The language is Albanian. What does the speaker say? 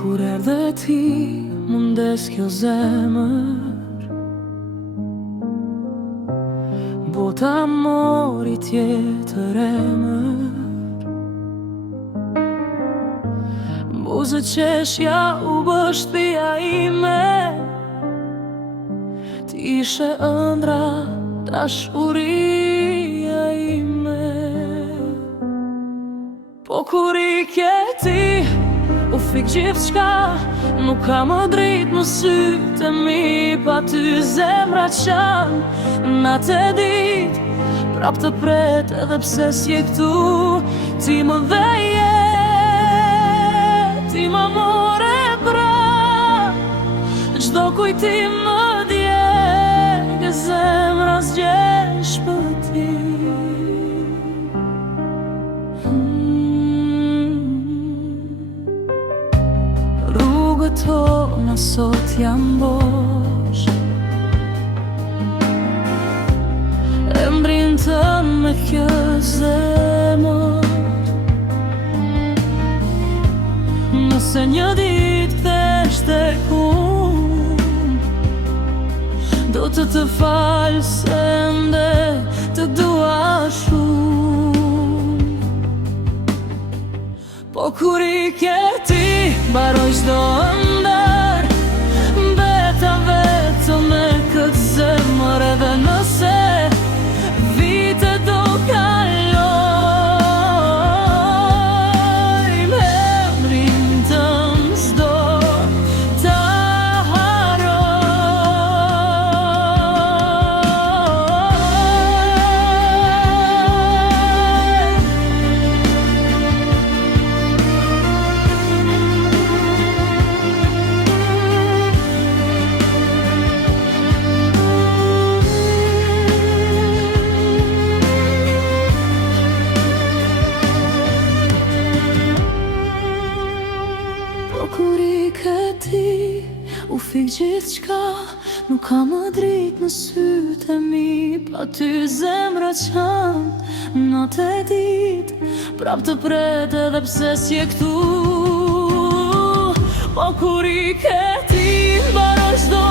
Kur erdhe ti, mundes kjo zemër, bota mori tjetër emër. Buzë qeshja u bësht pia ime, ti ishe ëndra dashuria ime. Po kur i ke ti, u fik gjithë shka, nuk ka më drejt më sytë e mi, pa ty zemra qan, natë e dit, prap të pret edhe pse s'je këtu. Ti më veje, ti më more pra, gjdo kujtim më djeg, e zemra s'gjesh për ti. Tona sot jam bosh, e mbrin tën me kjo zemër. Nëse një dit kthesh tek unë, do të falë se ende të dua shumë. Po kur i ke ti, baroj çdo ëndër, veta vetëm me këtë zemër. Edhe nëse vite do kaloj, me emrin tëm s'do ta u fik gjithë qka, nuk ka më drejt në sytë e mi, pa ty zemra qan, natë e dit, prap të pret edhe pse s'je këtu. Po kur i ke ti, mbaroj çdo